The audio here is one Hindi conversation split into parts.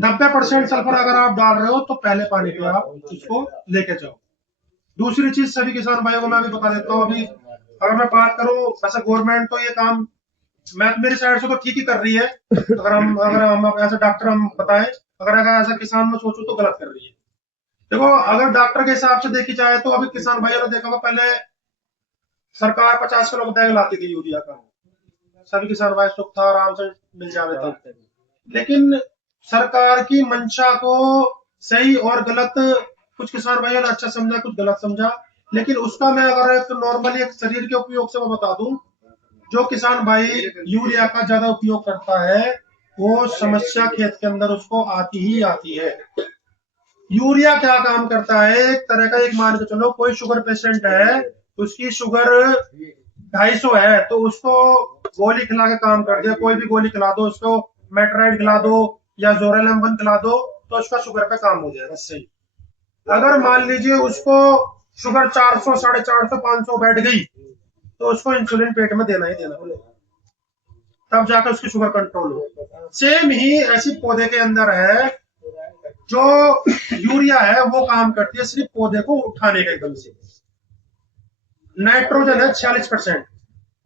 90% सल्फर अगर आप डाल रहे हो तो पहले पानी पे आप उसको लेके जाओ। दूसरी चीज सभी किसान भाइयों को मैं अभी बता देता हूँ। अभी अगर मैं बात करूँ, वैसे गवर्नमेंट तो ये काम मैं मेरी साइड से तो ठीक ही कर रही है। अगर हम एज ए डॉक्टर हम बताएं, अगर ऐसा किसान में सोचो तो गलत कर रही है। देखो, अगर डॉक्टर के हिसाब से देखी जाए तो अभी किसान भाइयों ने देखा होगा, पहले सरकार 50 किलो का बैग लाती थी यूरिया का, सभी किसान भाई सुख था, आराम से मिल जावे था। लेकिन सरकार की मंशा को सही और गलत कुछ किसान भाइयों ने अच्छा समझा, कुछ गलत समझा। लेकिन उसका मैं अगर एक नॉर्मली एक शरीर के उपयोग से मैं बता दूं, जो किसान भाई यूरिया का ज्यादा उपयोग करता है वो समस्या खेत के अंदर उसको आती ही आती है। यूरिया क्या काम करता है, एक तरह का, एक मान के चलो कोई शुगर पेशेंट है, उसकी शुगर 250 है, तो उसको गोली खिला के काम कर दिया, कोई भी गोली खिला दो उसको, मेट्राइड खिला दो या जोरालेम्बन खिला दो, तो उसका शुगर पे काम हो जाएगा सही। अगर मान लीजिए उसको शुगर 400, 450, 500 बैठ गई, तो उसको इंसुलिन पेट में देना ही देना पड़ेगा, तब जाकर उसकी शुगर कंट्रोल हो। सेम ही ऐसी पौधे के अंदर है, जो यूरिया है वो काम करती है सिर्फ पौधे को उठाने का एकदम से। नाइट्रोजन है 46%,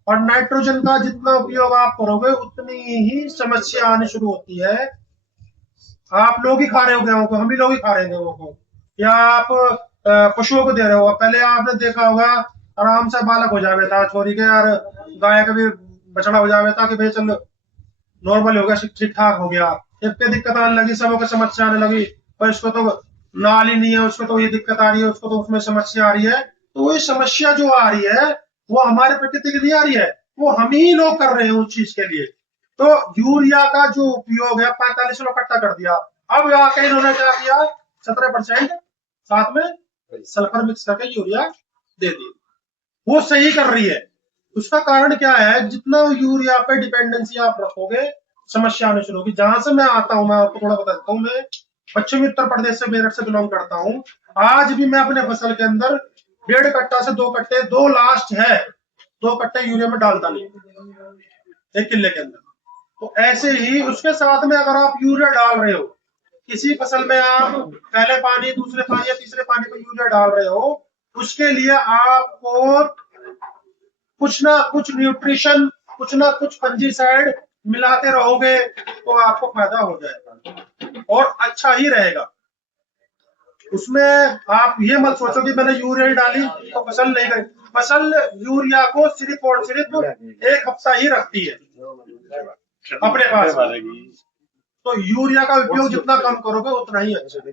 और नाइट्रोजन का जितना उपयोग आप करोगे उतनी ही समस्या आनी शुरू होती है। आप लोग ही खा रहे हो गेहूं को, हम भी लोग ही खा रहे हैं गेहूं को, या आप पशुओं को दे रहे हो। पहले आपने देखा होगा, आराम से बालक हो जावे था छोरी के, यार गाय का भी बछड़ा हो जावे था कि भाई चल नॉर्मल हो गया, ठीक ठाक हो गया। इतनी दिक्कत आने लगी, सबों को समस्या आने लगी, पर इसको तो नाल ही नहीं है, उसको तो ये दिक्कत आ रही है, उसको तो उसमें समस्या आ रही है। तो ये समस्या जो आ रही है वो हमारे प्रकृति की नहीं आ रही है, वो हम ही लोग कर रहे हैं उस चीज के लिए। तो यूरिया का जो उपयोग है 45 किलो इकट्ठा कर दिया, अब आके इन्होंने क्या किया, 17% साथ में सल्फर मिक्स करके यूरिया दे दी। वो सही कर रही है। उसका कारण क्या है, जितना यूरिया पे डिपेंडेंसी आप रखोगे समस्या आने शुरू होगी। जहां से मैं आता हूं, मैं आपको थोड़ा बता देता हूँ, मैं पश्चिमी उत्तर प्रदेश से, मेरठ से बिलोंग करता हूँ। आज भी मैं अपने फसल के अंदर 1.5 कट्टा से 2 कट्टे, 2 लास्ट है, 2 कट्टे यूरिया में डालता नहीं 1 किले के अंदर। तो ऐसे ही उसके साथ में अगर आप यूरिया डाल रहे हो, किसी फसल में आप पहले पानी, दूसरे पानी या तीसरे पानी पर यूरिया डाल रहे हो, उसके लिए आपको कुछ ना कुछ न्यूट्रिशन, कुछ ना कुछ फंजीसाइड मिलाते रहोगे तो आपको फायदा हो जाएगा और अच्छा ही रहेगा। उसमें आप ये मत सोचो कि मैंने यूरिया डाली तो फसल नहीं करी। फसल यूरिया को सिर्फ और सिर्फ 1 हफ्ता ही रखती है अपने पास। तो यूरिया का उपयोग जितना कम करोगे उतना ही अच्छा है।